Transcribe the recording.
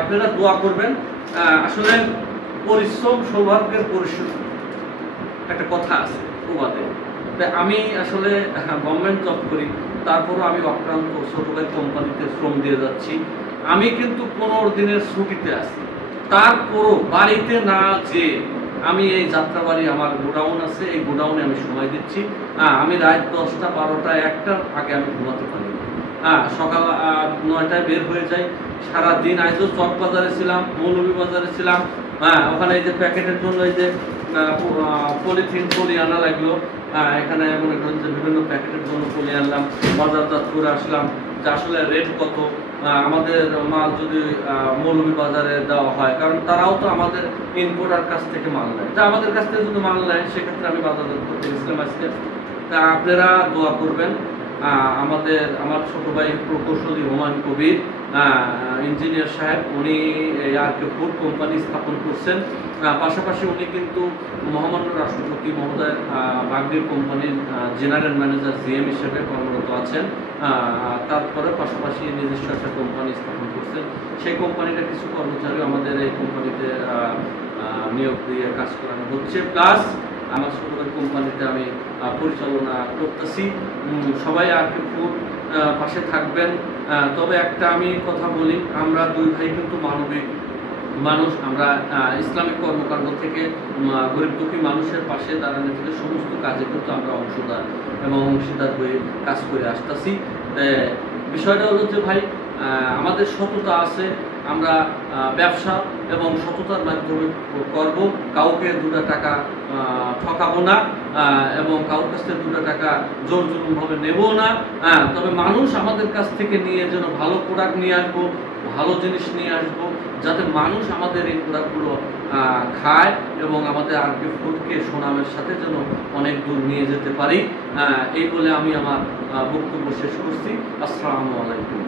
আপনারা দোয়া করবেন। আসলে পরিশ্রম সৌভাগ্যের পরিশ্রম একটা কথা আছে প্রবাদে। আমি আসলে গভর্নমেন্ট জব করি, তারপরও আমি অক্রান্ত ছোট ভাই কোম্পানিতে শ্রম দিয়ে যাচ্ছি। আমি কিন্তু 15 দিনের ছুটিতে আছি, তারপরও বাড়িতে না যে আমি এই যাত্রাবাড়ি আমার গোডাউন আছে, এই গোডাউনে আমি সময় দিচ্ছি। আমি রাত 10টা 12টা 1টার আগে আমি ঘুমাতে পারি। সকাল 9টায় বের হয়ে যাই, সারাদিন আজও চক বাজারে ছিলাম, মৌলভীবাজারে ছিলাম। ওখানে এই যে প্যাকেটের জন্য এই যে পলিথিন পলি আনা লাগলো, এখানে মনে করেন যে বিভিন্ন প্যাকেটের জন্য পলি আনলাম, বাজারজাত করে আসলাম যে আসলে রেট কত, আমাদের মাল যদি মৌলভীবাজারে দেওয়া হয়, কারণ তারাও তো আমাদের ইম্পোর্টার কাছ থেকে মাল নেয়, তা আমাদের কাছ থেকে যদি মাল নেয় সেক্ষেত্রে আমি বাজারজাত করতে গেছিলাম আজকে। তা আপনারা দোয়া করবেন। আমার ছোট ভাই প্রকৌশলী হুমায়ুন কবির ইঞ্জিনিয়ার সাহেব, উনি আরকে ফুড কোম্পানি স্থাপন করছেন। পাশাপাশি উনি কিন্তু মহামান্য রাষ্ট্রপতি মহোদয় বাগদির কোম্পানির জেনারেল ম্যানেজার জিএম হিসেবে কর্মরত আছেন। তারপরে পাশাপাশি নিজস্ব একটা কোম্পানি স্থাপন করছেন। সেই কোম্পানিটা কিছু কর্মচারী আমাদের এই কোম্পানিতে নিয়োগ দিয়ে কাজ করানো হচ্ছে, প্লাস আমার ছোট ভাই কোম্পানিতে আমি পরিচালনা করতেছি। সবাই আরকে ফুড পাশে থাকবেন। তবে একটা আমি কথা বলি, আমরা দুই ভাই কিন্তু মানবিক মানুষ। আমরা ইসলামিক কর্মকাণ্ড থেকে গরিব দুঃখী মানুষের পাশে দাঁড়ানো থেকে সমস্ত কাজে কিন্তু আমরা অংশদার এবং অংশীদার হয়ে কাজ করে আসতেছি। বিষয়টা হলো যে ভাই, আমাদের সততা আছে, আমরা ব্যবসা এবং সততার মাধ্যমে করব, কাউকে 2টা টাকা ঠকাবো না এবং কারোর কাছ থেকে 2টা টাকা জোর জুলুমভাবে নেবো না। তবে মানুষ আমাদের কাছ থেকে নিয়ে যেন ভালো প্রোডাক্ট নিয়ে আসবো, ভালো জিনিস নিয়ে আসবো, যাতে মানুষ আমাদের এই প্রোডাক্টগুলো খায় এবং আমাদের আরকে ফুডকে সুনামের সাথে যেন অনেক দূর নিয়ে যেতে পারি। এই বলে আমি আমার বক্তব্য শেষ করছি। আসসালামু আলাইকুম।